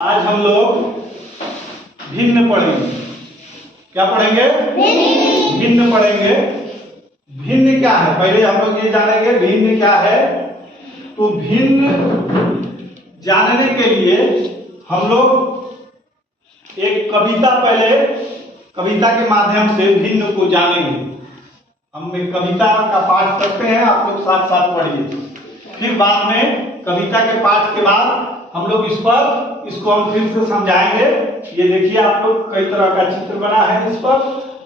आज हम लोग भिन्न पढ़ेंगे। क्या पढ़ेंगे? भिन्न पढ़ेंगे। भिन्न क्या है पहले हम लोग ये जानेंगे भिन्न क्या है। तो भिन्न जानने के लिए हम लोग एक कविता के माध्यम से भिन्न को जानेंगे। हम एक कविता का पाठ करते हैं, आप लोग साथ साथ पढ़िए। फिर बाद में कविता के पाठ के बाद हम लोग इसको हम फिर से समझाएंगे। ये देखिए आप लोग कई तरह का चित्र बना है इस पर,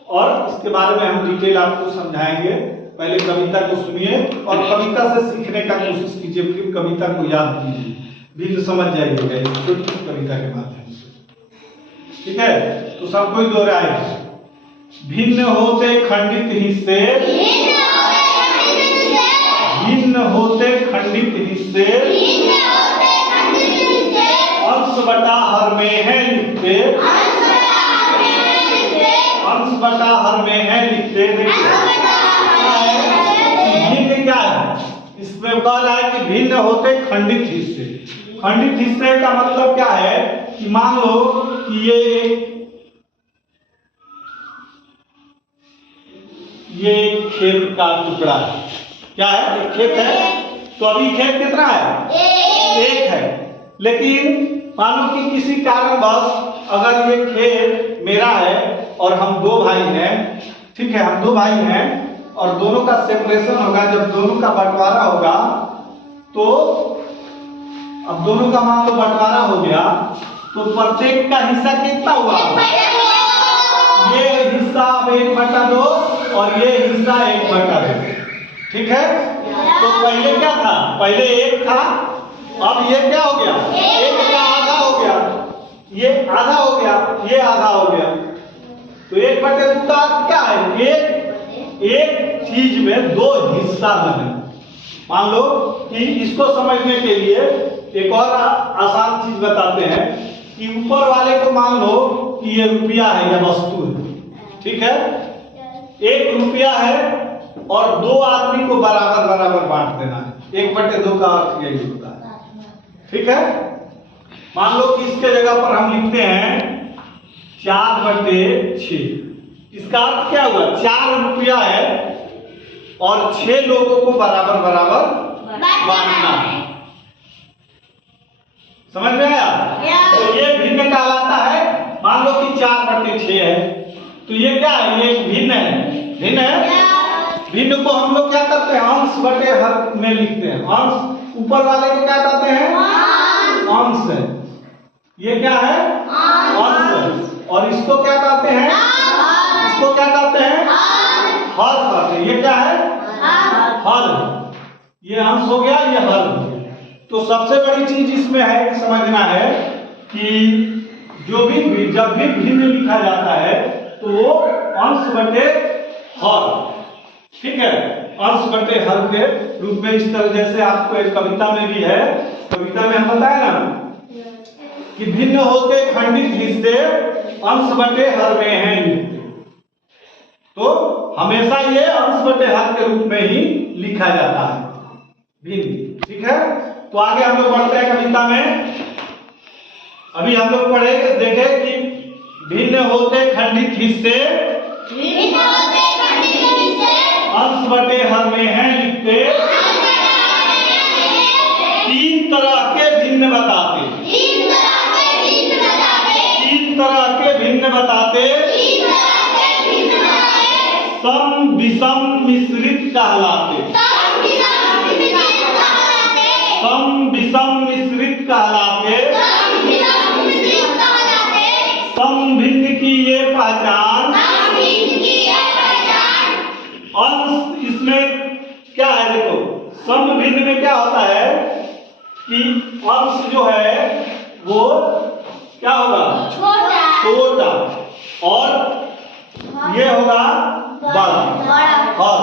और इसके बारे में हम डिटेल आपको समझाएंगे। पहले कविता को सुनिए और कविता से सीखने का कोशिश कीजिए, फिर कविता को याद कीजिए, भिन्न समझ जाइएगा इस छोटी कविता के माध्यम से। ठीक है, तो सब कोई दोहराए। भिन्न होते खंडित हिस्से, भिन्न होते खंडित हिस्से, अंश बटा हर में है लिखते, अंश बटा हर में है लिखते। भिन्न क्या है? इसमें कह रहा है कि भिन्न होते खंडित हिस्से। खंडित हिस्से का मतलब क्या है कि मान लो कि ये खेत का टुकड़ा है। क्या है? एक खेत है। तो अभी खेत कितना है? एक है। लेकिन मान लो कि किसी कारणवश अगर ये खेत मेरा है और हम दो भाई हैं, ठीक है, हम दो भाई हैं और दोनों का सेपरेशन होगा, जब दोनों का बंटवारा होगा तो अब दोनों का मान लो बंटवारा हो गया तो प्रत्येक का हिस्सा कितना हुआ? ये हिस्सा 1/2 और ये हिस्सा 1/2। ठीक है, तो पहले क्या था? पहले एक था, अब ये क्या हो गया? एक का आधा हो गया, ये आधा हो गया, ये आधा हो गया। तो 1/2 का अर्थ क्या है? एक चीज में दो हिस्सा बने। मान लो कि इसको समझने के लिए एक और आसान चीज बताते हैं कि ऊपर वाले को मान लो कि ये रुपया है या वस्तु है, ठीक है, 1 रुपया है और 2 आदमी को बराबर बराबर बांट देना है। 1/2 का अर्थ यही होता है। ठीक है, मान लो कि इसके जगह पर हम लिखते हैं 4/6। इसका अर्थ क्या हुआ? 4 रुपया है और 6 लोगों को बराबर बराबर बांटना है। समझ में आया? तो ये भिन्न कहलाता है। मान लो कि 4/6 है, तो ये क्या है? ये भिन्न है। भिन्न है। भिन्न को हम लोग क्या करते हैं? अंश बटे हर में लिखते हैं। अंश ऊपर वाले को क्या कहते हैं? अंश है। ये क्या है? अंश है। और इसको क्या कहते हैं? इसको क्या कहते हैं? हर कहते हैं। ये क्या है? हर। ये अंश हो गया, ये हर हो गया। तो सबसे बड़ी चीज इसमें है कि समझना है कि जब भी भिन्न लिखा जाता है तो वो अंश बटे हर, ठीक है, अंश बटे हर के रूप में। इस तरह जैसे आपको एक कविता में भी है, कविता में हम बताए ना कि भिन्न होते खंडित हिस्से, अंश बटे हर में है लिखते। तो हमेशा ये अंश बटे हर के रूप में ही लिखा जाता है भिन्न। ठीक है, तो आगे हम लोग बढ़ते हैं कविता में। अभी हम लोग पढ़ेंगे, देखें कि भिन्न होते खंडित हिस्से, अंश बटे हर में है लिखते, 3 तरह के भिन्न बताते, 3 तरह के भिन्न बताते, सम विषम मिश्रित कहलाते, सम विषम मिश्रित कहलाते, सम भिन्न की ये पहचान। अंश इसमें क्या है? देखो, सम भिन्न में क्या होता है कि अंश जो है वो क्या होगा? छोटा और ये होगा बड़ा। और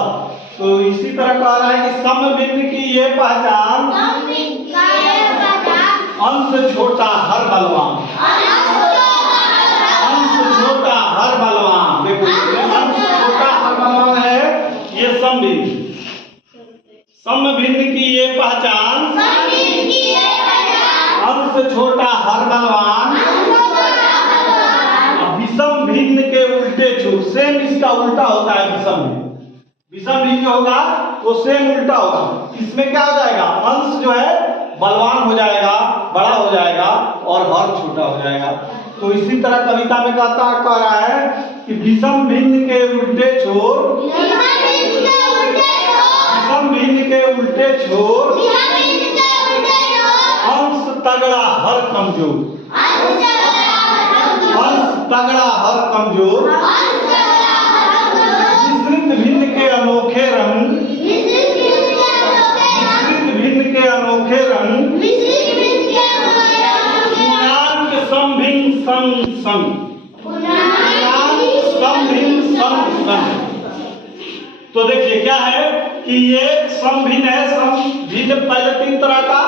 तो इसी तरह कह रहा है कि सम भिन्न की ये पहचान, अंश छोटा हर बलवान, अंश छोटा हर बलवान। देखो, अंश छोटा हर बलवान है, ये सम भिन्न। सम भिन्न की ये पहचान, अंश छोटा हर बलवान, छोर, सेम इसका उल्टा होता है विषम भिन्न। विषम भिन्न होगा वो सेम उल्टा होगा। इसमें क्या हो जाएगा, अंश जो है बलवान हो जाएगा, बड़ा हो जाएगा और हर छोटा हो जाएगा। तो इसी तरह कविता में कह रहा है कि विषम भिन्न के उल्टे छोर, विषम भिन्न के उल्टे छोर, अंश तगड़ा हर कमजोर, अंश तगड़ा हर कमजोर, मिश्रित भिन्न के अनोखे रंग, मिश्रित भिन्न के अनोखे रंग, पूर्णांक समभिन्न संग संग, पूर्णांक समभिन्न संग संग। तो देखिए क्या है कि ये समभिन्न है। समभिन्न पहले 3 तरह का,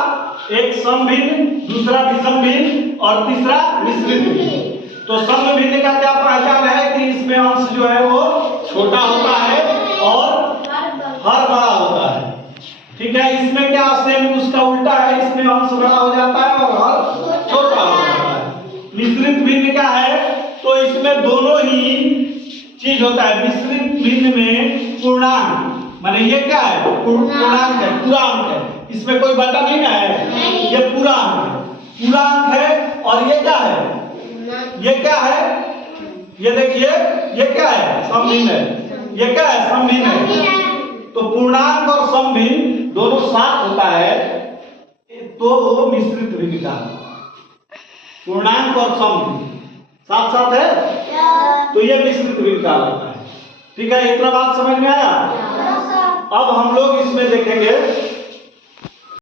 एक समभिन्न, दूसरा विषम भिन्न और तीसरा मिश्रित भिन्न। तो समभिन्न का क्या पहचान है कि इसमें अंश जो है वो छोटा होता है और हर बड़ा होता है। ठीक है, इसमें क्या सेम उसका उल्टा है, इसमें अंश बड़ा हो जाता है और हर छोटा हो जाता है। मिश्रित भिन्न क्या है, तो इसमें दोनों ही चीज होता है। मिश्रित भिन्न में पूर्णांक, माने ये क्या है, पूर्णांक है, पूरा अंक है, इसमें कोई बटा नहीं ना है, ये पूरा अंक है, पूरा अंक है। और ये क्या है, ये क्या है, ये देखिए ये क्या है, समभिन्न है, ये क्या है, समभिन्न है। तो पूर्णांक और समभिन्न दोनों साथ होता है तो वो मिश्रित भिन्न का, पूर्णांक और समभिन्न साथ साथ है तो ये मिश्रित भिन्न का होता है। ठीक है, इतना बात समझ में आया। अब हम लोग इसमें देखेंगे